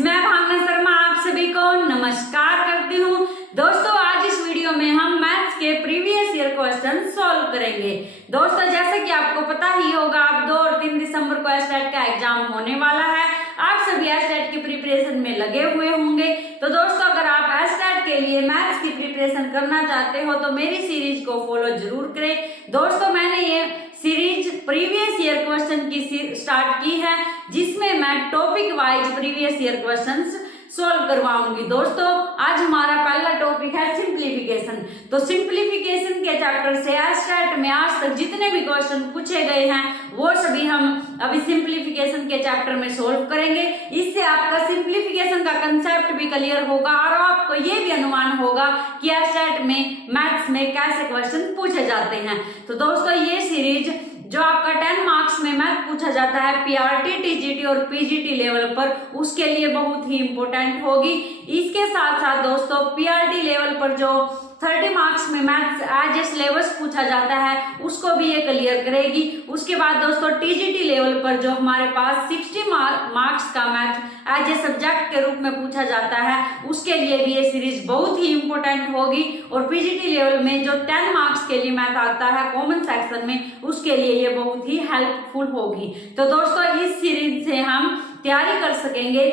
मैं भावना शर्मा आप सभी को नमस्कार करती हूँ। दोस्तों आज इस वीडियो में हम मैथ्स के प्रीवियस ईयर क्वेश्चन सॉल्व करेंगे। दोस्तों जैसे कि आपको पता ही होगा, अब 2 और 3 दिसंबर को एसटेट का एग्जाम होने वाला है। आप सभी एसटेट की प्रिपरेशन में लगे हुए होंगे। तो दोस्तों अगर आप एसटेट के लिए मैथ्स की प्रिपरेशन करना चाहते हो तो मेरी सीरीज को फॉलो जरूर करें। दोस्तों मैंने ये सीरीज प्रीवियस ईयर क्वेश्चन की स्टार्ट की है, जिसमें मैं topic wise previous year questions solve करवाऊंगी। दोस्तों आज हमारा पहला टॉपिक है सिंप्लीफिकेशन। तो सिंप्लीफिकेशन के चैप्टर से एसटेट में आज तक जितने भी क्वेश्चन पूछे गए हैं वो सभी हम अभी सिंप्लीफिकेशन के चैप्टर में सॉल्व करेंगे। इससे आपका सिंप्लीफिकेशन का कंसेप्ट भी क्लियर होगा और आपको ये भी अनुमान होगा कि एसटेट में मैथ्स में कैसे क्वेश्चन पूछे जाते हैं। तो दोस्तों ये सीरीज जो आपका 10 मार्क्स में मैथ पूछा जाता है पीआरटी, टीजीटी और पीजीटी लेवल पर, उसके लिए बहुत ही इंपॉर्टेंट होगी। इसके साथ साथ दोस्तों पीआरटी लेवल पर जो 30 मार्क्स में मैथ्स एज ए सिलेबस पूछा जाता है उसको भी ये क्लियर करेगी। उसके बाद दोस्तों टीजीटी लेवल पर जो हमारे पास 60 मार्क्स का मैथ एज ए सब्जेक्ट के रूप में पूछा जाता है उसके लिए भी ये सीरीज बहुत ही इंपॉर्टेंट होगी। और पीजीटी लेवल में जो 10 मार्क्स के लिए मैथ आता है कॉमन सेक्शन में, उसके लिए ये बहुत ही हेल्पफुल होगी। तो दोस्तों इस सीरीज से हम तैयारी कर सकेंगे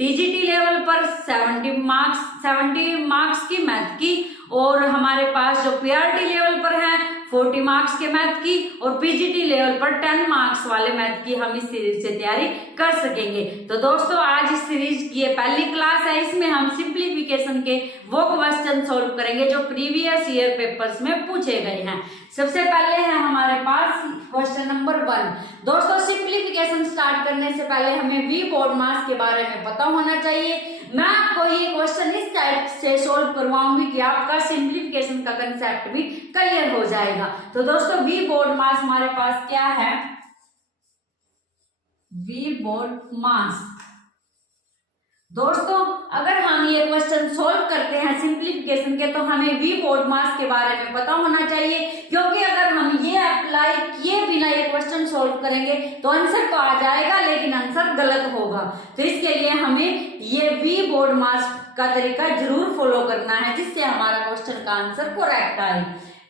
टीजीटी लेवल पर 70 मार्क्स की मैथ की, और हमारे पास जो पीआरटी लेवल पर है 40 मार्क्स के मैथ की, और पीजीटी लेवल पर 10 मार्क्स वाले मैथ की हम इस सीरीज से तैयारी कर सकेंगे। तो दोस्तों आज इस सीरीज की ये पहली क्लास है, इसमें हम सिंप्लीफिकेशन के वो क्वेश्चन सॉल्व करेंगे जो प्रीवियस ईयर पेपर्स में पूछे गए हैं। सबसे पहले है हमारे पास क्वेश्चन नंबर 1। दोस्तों सिंप्लीफिकेशन स्टार्ट करने से पहले हमें वी बोर्ड मास के बारे में पता होना चाहिए। मैं आपको ये क्वेश्चन इस टाइप से सॉल्व करवाऊंगी कि आपका सिंप्लीफिकेशन का कंसेप्ट भी क्लियर हो जाएगा। तो दोस्तों वी बोर्ड मास हमारे पास क्या है? वी बोर्ड मास। दोस्तों अगर हम ये क्वेश्चन सॉल्व करते हैं सिंप्लीफिकेशन के तो हमें वी बोर्ड मास के बारे में पता होना चाहिए, क्योंकि अगर हम ये अप्लाई किए बिना ये क्वेश्चन सॉल्व करेंगे तो आंसर तो आ जाएगा लेकिन आंसर गलत होगा। तो इसके लिए हमें ये वी बोर्ड मास का तरीका जरूर फॉलो करना है, जिससे हमारा क्वेश्चन का आंसर करेक्ट आए।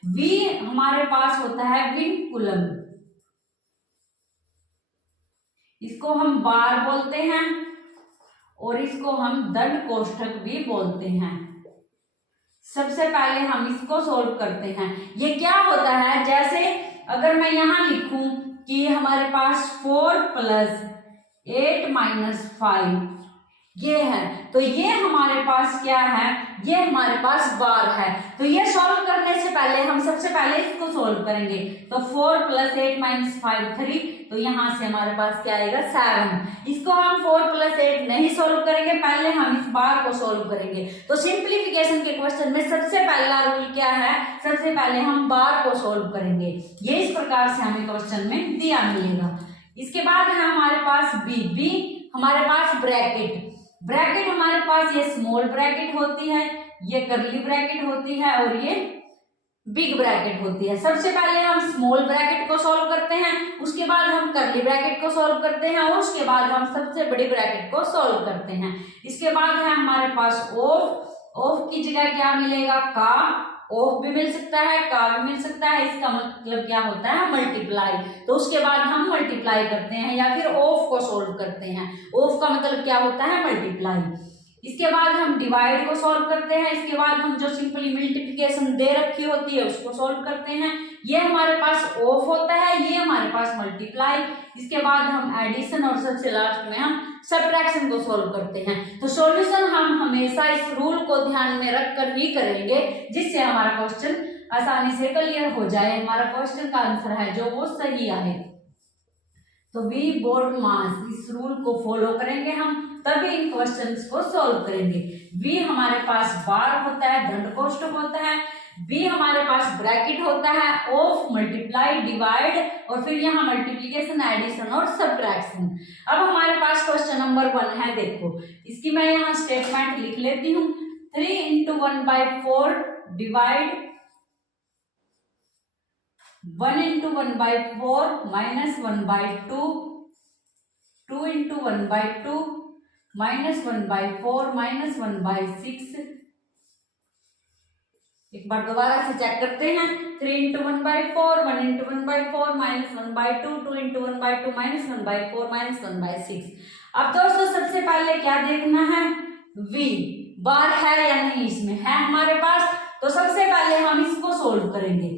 वी हमारे पास होता है विंड कूलम, इसको हम बार बोलते हैं और इसको हम दंड कोष्ठक भी बोलते हैं। सबसे पहले हम इसको सॉल्व करते हैं। ये क्या होता है, जैसे अगर मैं यहां लिखूं कि हमारे पास 4 + 8 - 5 ये है, तो ये हमारे पास क्या है? ये हमारे पास बार है। तो ये सॉल्व करने से पहले हम सबसे पहले इसको सॉल्व करेंगे। तो 4 + 8 - 5 3, तो यहां से हमारे पास क्या आएगा? 7। इसको हम 4 + 8 नहीं सॉल्व करेंगे, पहले हम इस बार को सॉल्व करेंगे। तो सिंप्लीफिकेशन के क्वेश्चन में सबसे पहला रूल क्या है? सबसे पहले हम बार को सॉल्व करेंगे। ये इस प्रकार से हमें क्वेश्चन में दिया मिलेगा। इसके बाद है हमारे पास बी हमारे पास ब्रैकेट हमारे पास ये स्मॉल ब्रैकेट होती है, ये कर्ली ब्रैकेट होती है और ये बिग ब्रैकेट होती है। सबसे पहले हम स्मॉल ब्रैकेट को सॉल्व करते हैं, उसके बाद हम कर्ली ब्रैकेट को सॉल्व करते हैं और उसके बाद हम सबसे बड़ी ब्रैकेट को सॉल्व करते हैं। इसके बाद है हमारे पास ऑफ की जगह क्या मिलेगा? का। ऑफ भी मिल सकता है, का भी मिल सकता है। इसका मतलब क्या होता है? मल्टीप्लाई। तो उसके बाद हम मल्टीप्लाई करते हैं या फिर ऑफ को सॉल्व करते हैं। ऑफ का मतलब क्या होता है? मल्टीप्लाई। इसके बाद हम डिवाइड को सॉल्व करते हैं। इसके बाद हम जो सिंपली मल्टीप्लिकेशन दे रखी होती है उसको सॉल्व करते हैं। ये हमारे पास ऑफ होता है, ये हमारे पास मल्टीप्लाई। इसके बाद हम एडिशन और सबसे लास्ट में हम सब्ट्रैक्शन को सॉल्व करते हैं। तो सॉल्यूशन हम हमेशा इस रूल को ध्यान में रखकर ही करेंगे, जिससे हमारा क्वेश्चन आसानी से क्लियर हो जाए। हमारा क्वेश्चन का आंसर है जो वो सही आए। तो वी बोर्ड मास इस रूल को फॉलो करेंगे हम, तभी इन क्वेश्चंस को सॉल्व करेंगे। वी हमारे पास बार होता है, दंड कोष्ठक होता है। बी हमारे पास ब्रैकेट होता है, ऑफ, मल्टीप्लाई, डिवाइड और फिर यहाँ मल्टीप्लिकेशन, एडिशन और सब्ट्रैक्शन। अब हमारे पास क्वेश्चन नंबर 1 है। देखो इसकी मैं यहाँ स्टेटमेंट लिख लेती हूँ। 3 × 1/4 डिवाइड 1 × 1/4 - 1/2, 2 × 1/2 -1/4 -1/6। एक बार दोबारा से चेक करते हैं। 3 × 1/4, 1 × 1/4 -1/2, 2 × 1/2 -1/4 -1/6। अब दोस्तों सबसे पहले क्या देखना है, v बार है या नहीं, इसमें है हमारे पास। तो सबसे पहले हम इसको सोल्व करेंगे।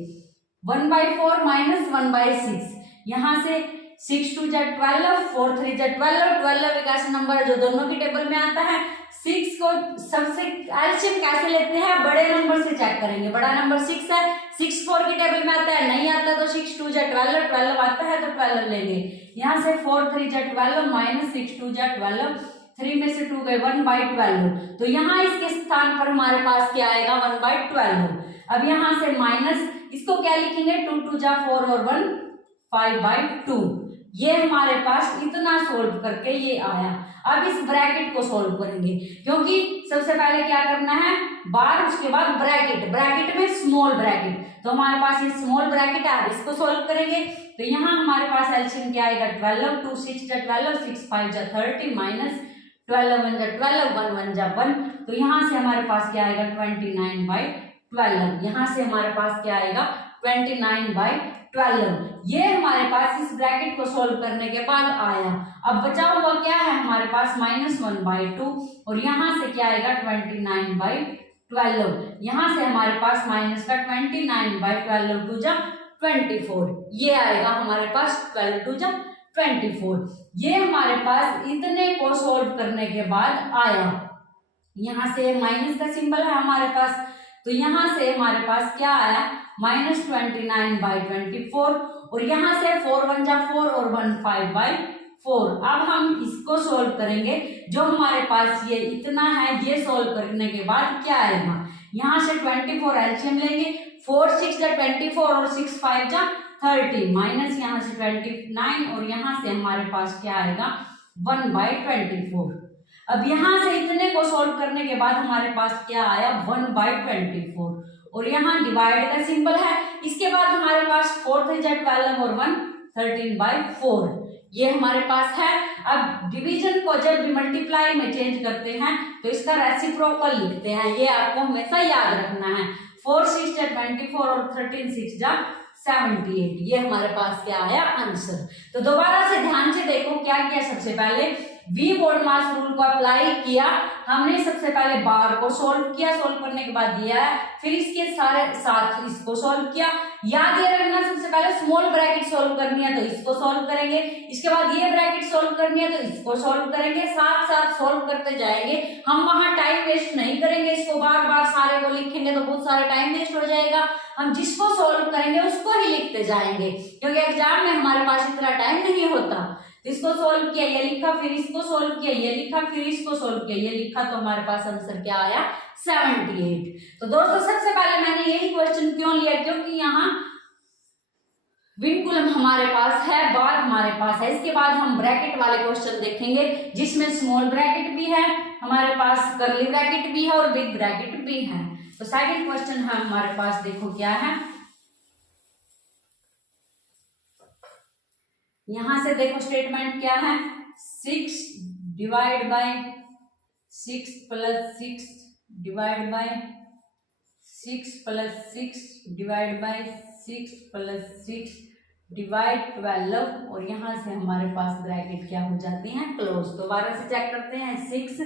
1/4 -1/6, यहाँ से 6 2 जा 12, 4 3 जा 12, 12 एक ऐसा नंबर है जो दोनों की टेबल में आता है। 6 को सबसे एलसीएम कैसे लेते हैं, बड़े नंबर से चेक करेंगे। बड़ा नंबर 6 है, 6 4 की टेबल में आता है, नहीं आता तो 6 2 जा 12, 12 आता है तो 12 लेंगे। यहाँ से 4 3 जा 12 -6 2 जा 12, 3 में से 2 गए 1/12। तो यहाँ इसके स्थान पर हमारे पास क्या आएगा, 1/12। अब यहाँ से माइनस, इसको क्या लिखेंगे, 2 2 जा 4 और 1 5/2। ये हमारे पास इतना सोल्व करके ये आया। अब इस ब्रैकेट को सोल्व करेंगे, क्योंकि सबसे पहले क्या करना है, बार उसके बाद ब्रैकेट, ब्रैकेट में स्मॉल ब्रैकेट। तो हमारे पास ये स्मॉल ब्रैकेट है, इसको सोल्व करेंगे। तो यहाँ हमारे पास एलसीएम क्या आएगा, 12, 2 6 जा 12, 6 5 जा 30, -12 1 जा 12, 1 1 जा 1। तो यहाँ से हमारे पास क्या आएगा, 29/12। यहाँ से हमारे पास क्या आएगा, 29/12। ये हमारे पास इस ब्रैकेट को सोल्व करने के बाद आया। अब बचा हुआ क्या है हमारे पास, -1/2, और यहाँ से क्या आएगा, 29/12। यहाँ से हमारे पास माइनस का 29/12 2 जा 24, ये आएगा हमारे पास 12 2 जा 24। ये हमारे पास इतने को सोल्व करने के बाद आया। यहाँ से माइनस का सिंबल है हमारे पास, तो यहाँ से हमारे पास क्या आया, -29/24, और यहाँ से 4 1 जा 4 और 1 5/4। अब हम इसको सोल्व करेंगे। जो हमारे पास ये इतना है, ये सोल्व करने के बाद क्या आएगा, यहाँ से 24 एलसीएम लेंगे, 4 6 जा 24 और 6 5 जा 30, माइनस यहाँ से 29, और यहाँ से हमारे पास क्या आएगा, 1/24। अब यहाँ से इतने को सोल्व करने के बाद हमारे पास क्या आया, 1/24, और यहाँ डिवाइड का सिंबल है। इसके बाद हमारे पास 4 3 जा 12 और 1 13/4, ये हमारे पास है। अब डिवीजन को जब भी मल्टीप्लाई में चेंज करते हैं तो इसका रेसिप्रोकल लिखते हैं, ये आपको हमेशा याद रखना है। 4 6 जा 24 और 13 6 जा 78, ये हमारे पास क्या आया, आंसर। तो दोबारा से ध्यान से देखो क्या किया। सबसे पहले वी बोर्डमास रूल को अप्लाई किया हमने। सबसे पहले बार को सोल्व किया, सोल्व करने के बाद दिया है, फिर इसके सारे साथ इसको सोल्व किया। याद ये रखना, सबसे पहले स्मॉल ब्रैकेट सोल्व करनी है तो इसको सोल्व करेंगे, इसके बाद ये ब्रैकेट सोल्व करनी है तो इसको सोल्व करेंगे, साथ साथ सोल्व करते जाएंगे। हम वहां टाइम वेस्ट नहीं करेंगे, इसको बार बार सारे को लिखेंगे तो बहुत सारा टाइम वेस्ट हो जाएगा। हम जिसको सोल्व करेंगे उसको ही लिखते जाएंगे, क्योंकि एग्जाम में हमारे पास इतना टाइम नहीं होता। इसको सोल्व किया, ये लिखा, फिर इसको सोल्व किया, ये लिखा, फिर इसको सोल्व किया, ये लिखा, तो हमारे पास आंसर क्या आया, 78। तो दोस्तों सबसे पहले मैंने यही क्वेश्चन क्यों लिया, क्योंकि यहाँ विनकुलम हमारे पास है, बार हमारे पास है। इसके बाद हम ब्रैकेट वाले क्वेश्चन देखेंगे, जिसमें स्मॉल ब्रैकेट भी है हमारे पास, करली ब्रैकेट भी है और बिग ब्रैकेट भी है। तो सेकंड क्वेश्चन है हमारे पास, देखो क्या है। यहां से देखो स्टेटमेंट क्या है, 6 divide by 6 plus 6 divide by 6 plus 6 divide by 6 plus 6 divide 12, और यहां से हमारे पास ब्रैकेट क्या हो जाती हैं, क्लोज। दोबारा से चेक करते हैं, 6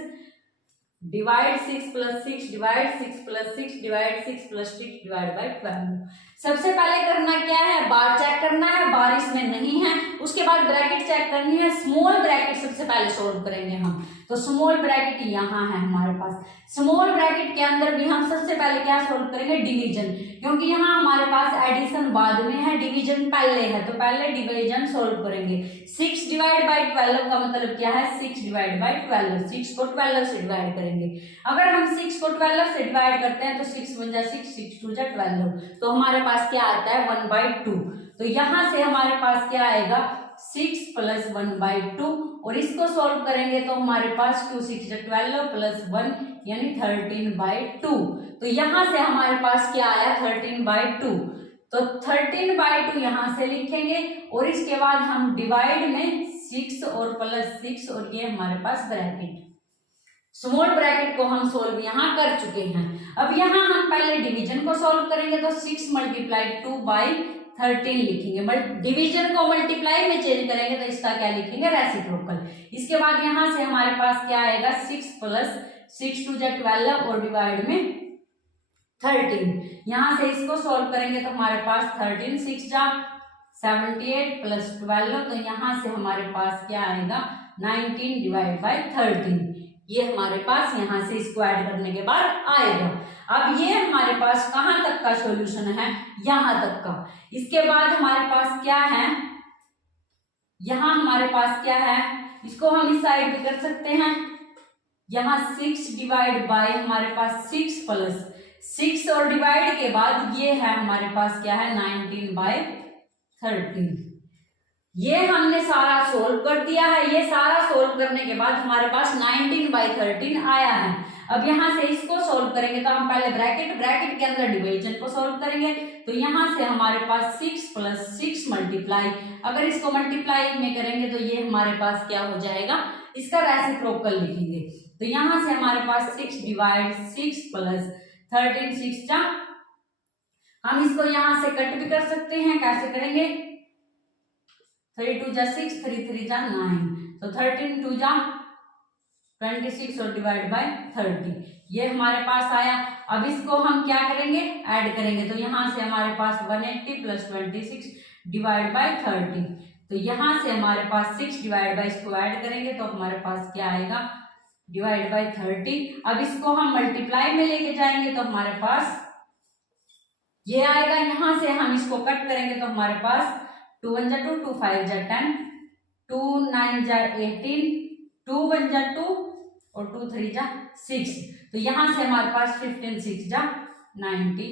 divide 6 plus 6 divide 6 plus 6 divide 6 plus 6 divide by 12। सबसे पहले करना क्या है, बार चेक करना है, बार इसमें नहीं है। उसके बाद ब्रैकेट चेक करनी है, स्मॉल ब्रैकेट सबसे पहले सोल्व करेंगे हम। तो स्मॉल ब्रैकेट यहाँ है हमारे पास। स्मॉल ब्रैकेट के अंदर भी हम सबसे पहले क्या सोल्व करेंगे, डिवीजन, क्योंकि यहाँ हमारे पास एडिशन बाद में है, डिवीजन पहले है, तो पहले डिवीजन सोल्व करेंगे। 6 डिवाइड बाय 12 का मतलब क्या है, 6 डिवाइड बाय 12, 6 को 12 से डिवाइड करेंगे। अगर हम 6 को 12 से डिवाइड करते हैं तो 6 1 जा 6, 6 2 जा 12, तो हमारे पास क्या आता है, 1/2। तो यहाँ से हमारे पास क्या आएगा, 6 प्लस 1/2, और इसको सोल्व करेंगे तो हमारे पास 2 6 जा 12 प्लस 1 यानी 13/2। तो यहाँ से हमारे पास क्या आया, 13/2। तो 13/2 यहाँ से लिखेंगे, और इसके बाद हम डिवाइड में 6 और प्लस 6, और ये हमारे पास ब्रैकेट। स्मॉल ब्रैकेट को हम सोल्व यहाँ कर चुके हैं। अब यहाँ हम पहले डिवीजन को सोल्व करेंगे, तो 6 × 2/13 लिखेंगे। डिवीजन को मल्टीप्लाई में चेंज करेंगे तो इसका क्या लिखेंगे, रेसिप्रोकल। इसके बाद यहाँ से हमारे पास क्या आएगा, 6 + 6 2 = 12 और डिवाइड में 13। यहाँ से इसको सोल्व करेंगे तो हमारे पास 13 6 = 78 + 12, तो यहाँ से हमारे पास क्या आएगा, 19 / 13। ये हमारे पास यहाँ से इसको ऐड करने के बाद आएगा। अब ये हमारे पास कहाँ तक का सॉल्यूशन है, यहाँ तक का। इसके बाद हमारे पास क्या है, यहाँ हमारे पास क्या है, इसको हम इस साइड भी कर सकते हैं। यहाँ 6 / हमारे पास 6 + 6 और डिवाइड के बाद ये है हमारे पास क्या है, 19 / 13। ये हमने सारा सोल्व कर दिया है। ये सारा सोल्व करने के बाद हमारे पास 19 / 13 आया है। अब यहाँ से इसको सोल्व करेंगे तो हम पहले ब्रैकेट के अंदर डिवीजन को सोल्व करेंगे, तो यहाँ से हमारे पास 6 + 6 मल्टीप्लाई, अगर इसको मल्टीप्लाई में करेंगे तो ये हमारे पास क्या हो जाएगा, इसका रेसिप्रोकल लिखेंगे। तो यहाँ से हमारे पास 6 / 6 + 13 6 자, हम इसको यहाँ से कट भी कर सकते हैं। कैसे करेंगे, 3 2 = 6 3 3 = 9, तो 13 2 = 26 और डिवाइड बाय 30, ये हमारे पास आया। अब इसको हम क्या करेंगे, ऐड करेंगे, तो यहाँ से हमारे पास 180 + 26 डिवाइड बाय 30, तो यहाँ से हमारे पास 6 डिवाइड बाय, इसको ऐड करेंगे तो हमारे पास क्या आएगा, डिवाइड बाय 30। अब इसको हम मल्टीप्लाई में लेके जाएंगे तो हमारे पास ये आएगा। यहाँ से हम इसको कट करेंगे तो हमारे पास 2 1 = 2 2 5 = 10 2 9 = 18 2 1 = 2 और 2 3 = 6, तो यहाँ से हमारे पास 15 6 = 90,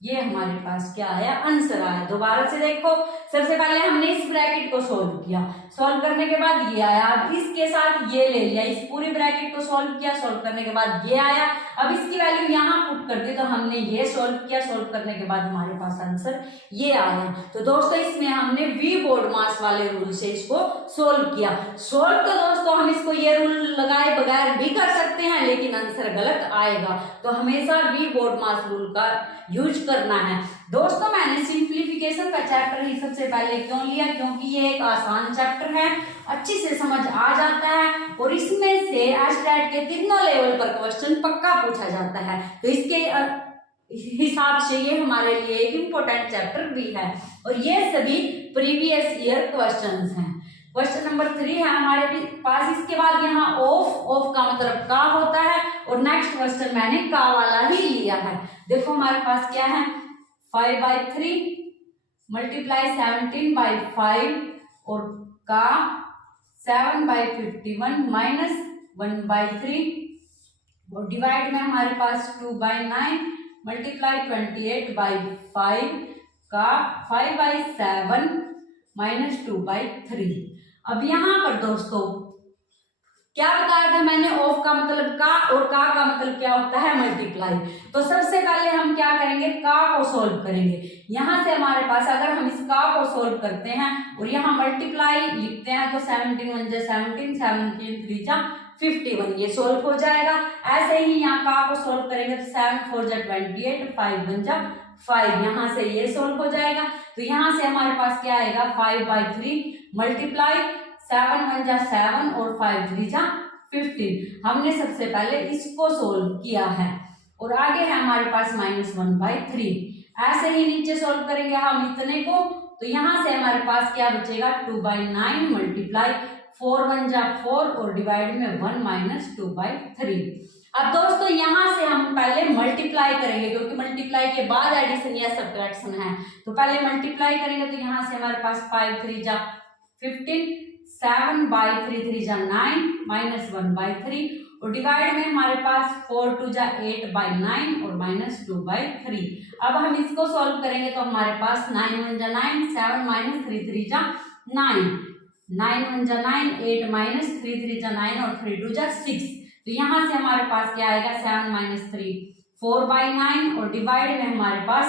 ये हमारे पास क्या आया, आंसर आया। दोबारा से देखो, सबसे पहले हमने इस ब्रैकेट को सोल्व किया, सोल्व करने के बाद ये आया। अब इसके साथ ये ले लिया, इस पूरी ब्रैकेट को सोल्व किया, सोल्व करने के बाद ये आया। अब इसकी वैल्यू यहाँ पुट कर दी, तो हमने ये सोल्व किया, सोल्व करने के बाद हमारे पास आंसर ये आया। तो दोस्तों इसमें हमने वी बोर्ड मास वाले रूल से इसको सोल्व किया। सोल्व तो दोस्तों हम इसको ये रूल लगाए बगैर भी कर सकते हैं, लेकिन आंसर गलत आएगा, तो हमेशा वी बोर्ड मास रूल का यूज करना है। दोस्तों मैंने सिंप्लीफिकेशन का चैप्टर ही सबसे पहले क्यों लिया, क्योंकि ये एक आसान चैप्टर है, अच्छी से समझ आ जाता है और इसमें से एस्टेट के तीनों लेवल पर क्वेश्चन पक्का पूछा जाता है। तो इसके हिसाब से ये हमारे लिए एक इम्पोर्टेंट चैप्टर भी है और ये सभी प्रीवियस ईयर क्वेश्चंस हैं। क्वेश्चन नंबर 3 है हमारे पास। इसके बाद यहाँ ऑफ का मतलब का होता है और नेक्स्ट क्वेश्चन मैंने का वाला ही लिया है। देखो हमारे पास क्या है, 5/3 मल्टीप्लाई 17/5 और का 7/51 माइनस 1/3 और डिवाइड में हमारे पास 2/9 मल्टीप्लाई 28/5 का 5/7 माइनस 2/3। अब यहाँ पर दोस्तों क्या बताया था मैंने, ऑफ का मतलब का और का मतलब क्या होता है, मल्टीप्लाई। तो सबसे पहले हम क्या करेंगे, का को सोल्व करेंगे। यहाँ से हमारे पास अगर हम इस का को सोल्व करते हैं और यहाँ मल्टीप्लाई लिखते हैं तो 17 1 = 17 17 3 = 51, ये सोल्व हो जाएगा। ऐसे ही यहाँ का को सोल्व करेंगे तो 7 4 = 28 5 1 = 5, यहाँ से ये सोल्व हो जाएगा। तो यहाँ से हमारे पास क्या आएगा, 5/3 मल्टीप्लाई 7 1 = 7 और 5 3 = 15। हमने सबसे पहले इसको सोल्व किया है और आगे है हमारे पास -1/3। ऐसे ही नीचे सोल्व करेंगे हम इतने को, तो यहाँ से हमारे पास क्या बचेगा, 2/9 मल्टीप्लाई 4 1 = 4 और डिवाइड में 1 माइनस 2/3। अब दोस्तों यहाँ से हम पहले मल्टीप्लाई करेंगे, क्योंकि मल्टीप्लाई के बाद एडिशन या सब्ट्रैक्शन है, तो पहले मल्टीप्लाई करेंगे। तो यहाँ से हमारे पास 5 3 = 15 7/3 3 = 9 माइनस 1/3 और डिवाइड में हमारे पास 4 2 = 8/9 और माइनस 2/3। अब हम इसको सॉल्व करेंगे तो हमारे पास 9 1 = 9 7 - 3 3 = 9 9 1 = 9 8 - 3 3 = 9 और 3 2 = 6। तो यहाँ से हमारे पास क्या आएगा, 7 - 3 4/9 और डिवाइड में हमारे पास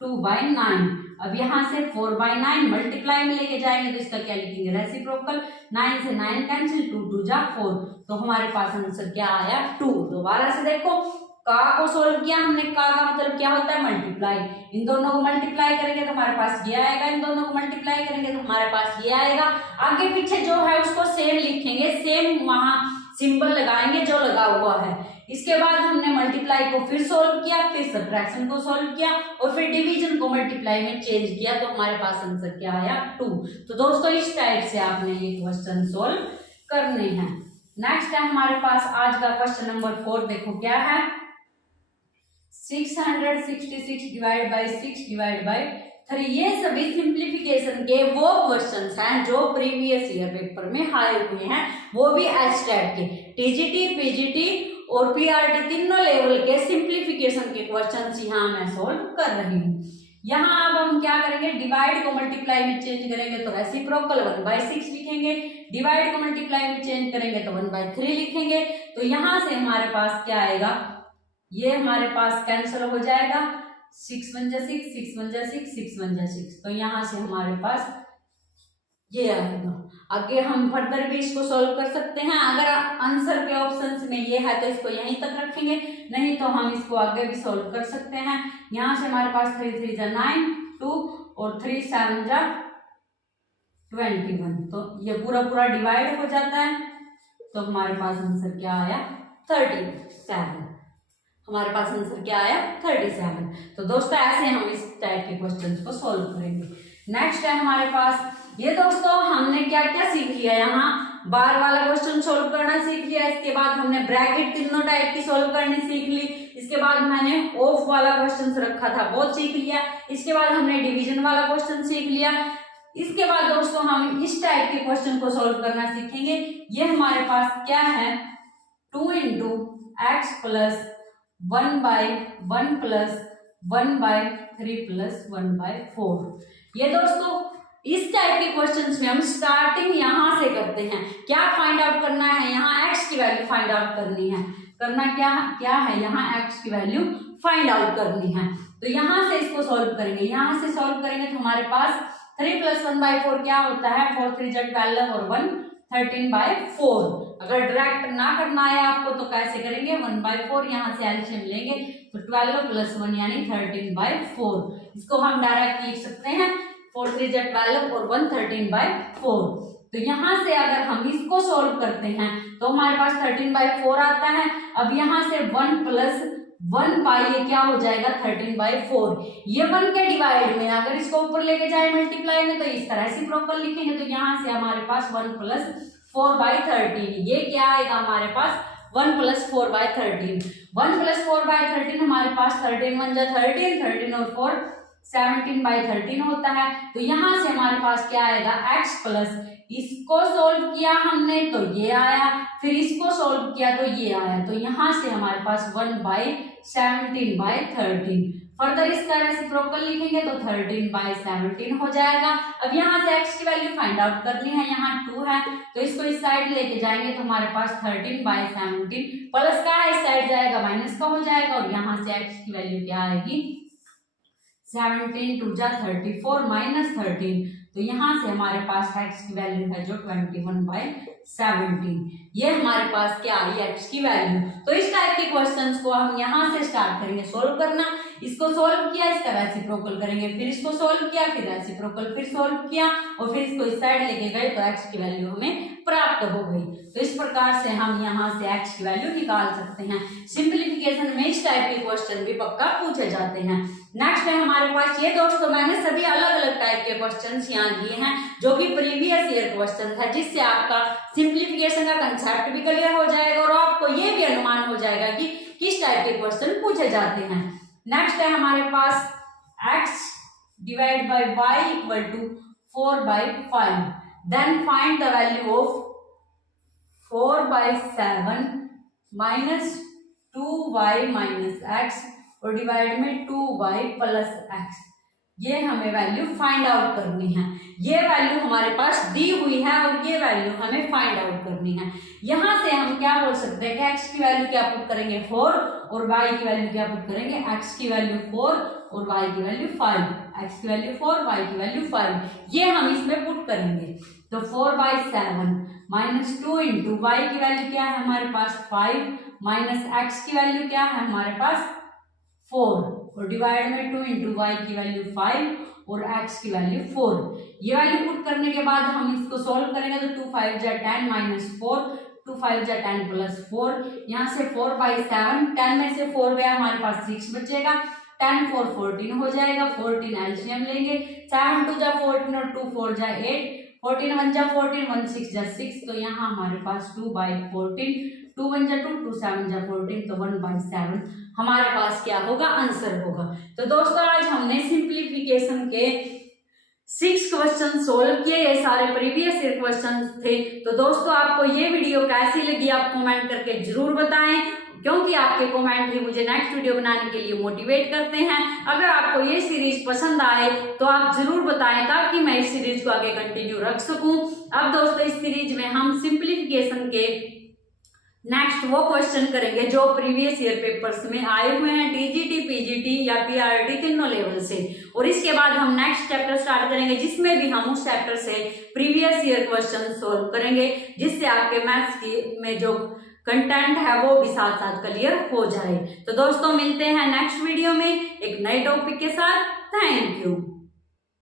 2/9। अब यहाँ से 4/9 मल्टीप्लाई में लेके जाएंगे तो इसका क्या लिखेंगे, रेसिप्रोकल। 9 से 9 कैंसिल, 2 2 जा 4, तो हमारे पास आंसर क्या आया 2। दोबारा से देखो, का को सोल्व किया हमने, का मतलब क्या होता है, मल्टीप्लाई। इन दोनों को मल्टीप्लाई करेंगे तो हमारे पास ये आएगा, इन दोनों को मल्टीप्लाई करेंगे तो हमारे पास ये आएगा। आगे पीछे जो है उसको सेम लिखेंगे, सेम वहां सिंबल लगाएंगे जो लगा हुआ है। इसके बाद हमने मल्टीप्लाई को फिर सोल्व किया, फिर सब्ट्रैक्शन को सोल्व किया और फिर डिवीजन को मल्टीप्लाई में चेंज किया, तो हमारे पास आंसर क्या आया 2। तो दोस्तों इस टाइप से आपने ये क्वेश्चन सोल्व करने हैं। नेक्स्ट है हमारे पास आज का क्वेश्चन नंबर 4। देखो क्या है, 666 डिवाइड बाई 6 डिवाइड बाई 3। ये सभी सिंप्लीफिकेशन के वो क्वेश्चंस हैं जो प्रीवियस ईयर पेपर में आए हुए हैं, वो भी एचटेट के। टीजीटी, पीजीटी और पीआरटी तीनों लेवल के सिंप्लीफिकेशन के क्वेश्चंस यहाँ मैं सोल्व कर रही हूँ। यहाँ अब हम क्या करेंगे, डिवाइड को मल्टीप्लाई में चेंज करेंगे तो रेसिप्रोकल 1/6 लिखेंगे, डिवाइड को मल्टीप्लाई में चेंज करेंगे तो 1/3 लिखेंगे। तो यहाँ से हमारे पास क्या आएगा, ये हमारे पास कैंसिल हो जाएगा, 6 1 जा 6, 6 1 जा 6, 6 1 जा 6, तो यहाँ से हमारे पास ये आएगा। आगे हम फर्दर भी इसको सॉल्व कर सकते हैं, अगर आंसर के ऑप्शंस में ये है तो इसको यहीं तक रखेंगे, नहीं तो हम इसको आगे भी सॉल्व कर सकते हैं। यहाँ से हमारे पास 3 3 जा 9, 2 और 3 7 जा 21, तो ये पूरा डिवाइड हो जाता है, तो हमारे पास आंसर क्या आया 37। हमारे पास आंसर क्या आया 37। तो दोस्तों ऐसे हम इस टाइप के क्वेश्चंस को सॉल्व करेंगे। नेक्स्ट है हमारे पास ये, दोस्तों हमने क्या क्या सीख लिया, यहाँ बार वाला क्वेश्चन सोल्व करना सीख लिया, इसके बाद हमने ब्रैकेट तीनों टाइप की सोल्व करनी सीख ली, इसके बाद मैंने ऑफ वाला क्वेश्चन रखा था वो सीख लिया, इसके बाद हमने डिवीजन वाला क्वेश्चन सीख लिया। इसके बाद दोस्तों हम इस टाइप के क्वेश्चन को सोल्व करना सीखेंगे। ये हमारे पास क्या है, 2 × x + 1/1 + 1/3 + 1/4। ये दोस्तों इस टाइप के क्वेश्चंस में हम स्टार्टिंग यहां से करते हैं। क्या फाइंड आउट करना है, यहाँ x की वैल्यू फाइंड आउट करनी है। करना क्या है, यहाँ x की वैल्यू फाइंड आउट करनी है। तो यहाँ से इसको सॉल्व करेंगे, यहाँ से सॉल्व करेंगे तो हमारे पास 3 + 1/4 क्या होता है, 4 3 जा 12 और 1 13/4। अगर डायरेक्ट ना करना है आपको तो कैसे करेंगे, 1/4 यहाँ से एलसीएम लेंगे तो 12 + 1 यानी 13/4। इसको हम डायरेक्ट लिख सकते हैं, 4 3 जा 12 और 1 13/4। तो यहाँ से अगर हम इसको सोल्व करते हैं तो हमारे पास 13/4 आता है। अब यहाँ से 1 + 1/, ये क्या हो जाएगा 13/4। ये 1 के डिवाइड में अगर इसको ऊपर लेके जाए मल्टीप्लाई में तो इस तरह रेसिप्रोकल लिखेंगे, तो यहाँ से हमारे पास 1 + 4/13, ये क्या आएगा हमारे पास 1 + 4/13। 1 + 4/13 हमारे पास 13 1 जा 13, 13 और 4 17/13 होता है। तो यहाँ से हमारे पास क्या आएगा x प्लस, इसको सोल्व किया हमने तो ये आया, फिर इसको सोल्व किया तो ये आया, तो यहाँ से हमारे पास 1/17/13। फर्दर इसका रेसिप्रोकल लिखेंगे तो 13/17 हो जाएगा। अब यहाँ से x की वैल्यू फाइंड आउट करनी है, यहाँ 2 है तो इसको इस साइड लेके जाएंगे तो हमारे पास 13/17 प्लस का इस साइड जाएगा माइनस का हो जाएगा, और यहाँ से x की वैल्यू क्या आएगी 17 2 जा 34 माइनस 13, तो यहाँ से हमारे पास x की वैल्यू है जो 21/17। ये हमारे पास क्या आई x की वैल्यू। तो इस टाइप के क्वेश्चंस को हम यहाँ से स्टार्ट करेंगे सोल्व करना। इसको सोल्व किया, इसका रेसिप्रोकल करेंगे, फिर इसको सोल्व किया, फिर रेसिप्रोकल, फिर सोल्व किया और फिर इसको इस साइड लेके गए तो x की वैल्यू हमें प्राप्त हो गई। तो इस प्रकार से हम यहाँ से x की वैल्यू निकाल सकते हैं। सिंप्लीफिकेशन में इस टाइप के क्वेश्चन भी पक्का पूछे जाते हैं। नेक्स्ट है हमारे पास ये, दोस्तों मैंने सभी अलग अलग टाइप के क्वेश्चंस यहाँ दिए हैं जो कि प्रीवियस ईयर क्वेश्चन है, जिससे आपका सिंप्लीफिकेशन का कंसेप्ट भी क्लियर हो जाएगा और आपको ये भी अनुमान हो जाएगा कि किस टाइप के क्वेश्चन पूछे जाते हैं। नेक्स्ट है हमारे पास x divide by y equal to 4/5, then find the value of 4/7 minus 2y minus x और डिवाइड में 2y प्लस x। ये हमें वैल्यू फाइंड आउट करनी है। ये वैल्यू हमारे पास दी हुई है और ये वैल्यू हमें फाइंड आउट करनी है। यहाँ से हम क्या बोल सकते हैं कि x की वैल्यू क्या पुट करेंगे 4 और y की वैल्यू क्या पुट करेंगे, x की वैल्यू 4 और y की वैल्यू 5, x की वैल्यू 4 y की वैल्यू 5, ये हम इसमें पुट करेंगे। तो 4/7 माइनस 2 इंटू y की वैल्यू क्या है हमारे पास 5 माइनस x की वैल्यू क्या है हमारे पास 4 और डिवाइड में 2 इंटू वाई की वैल्यू 5 और x की वैल्यू 4। ये वैल्यू पुट करने के बाद हम इसको सॉल्व करेंगे तो 2 5 जा 10 माइनस 4, 2 5 जा 10 प्लस 4, यहाँ से 4/7, 10 में से 4 गया हमारे पास 6 बचेगा, 10 4 14 हो जाएगा, 14 एलसीएम लेंगे, 7 2 जा 14 और 2 4 जा 8, 14 1 जा 14, 1 6 जा 6, तो यहाँ हमारे पास 2/14, 2 1 जा 2, 2 7 जा 14, तो 1/7 हमारे पास क्या होगा, आंसर होगा। तो दोस्तों आज हमने सिंप्लीफिकेशन के 6 क्वेश्चन सोल्व किए, ये सारे प्रीवियस ईयर क्वेश्चन थे। तो दोस्तों आपको ये वीडियो कैसी लगी आप कमेंट करके जरूर बताएं, क्योंकि आपके कमेंट ही मुझे नेक्स्ट वीडियो बनाने के लिए मोटिवेट करते हैं। अगर आपको ये सीरीज पसंद आए तो आप जरूर बताएं ताकि मैं इस सीरीज को आगे कंटिन्यू रख सकूं। अब दोस्तों इस सीरीज में हम सिंप्लीफिकेशन के नेक्स्ट वो क्वेश्चन करेंगे जो प्रीवियस ईयर पेपर्स में आए हुए हैं, टीजीटी पीजीटी या पीआरटी तीनों लेवल से। और इसके बाद हम नेक्स्ट चैप्टर स्टार्ट करेंगे जिसमें भी हम उस चैप्टर से प्रीवियस ईयर क्वेश्चन सोल्व करेंगे, जिससे आपके मैथ्स की में जो कंटेंट है वो भी साथ साथ क्लियर हो जाए। तो दोस्तों मिलते हैं नेक्स्ट वीडियो में एक नए टॉपिक के साथ। Thank you.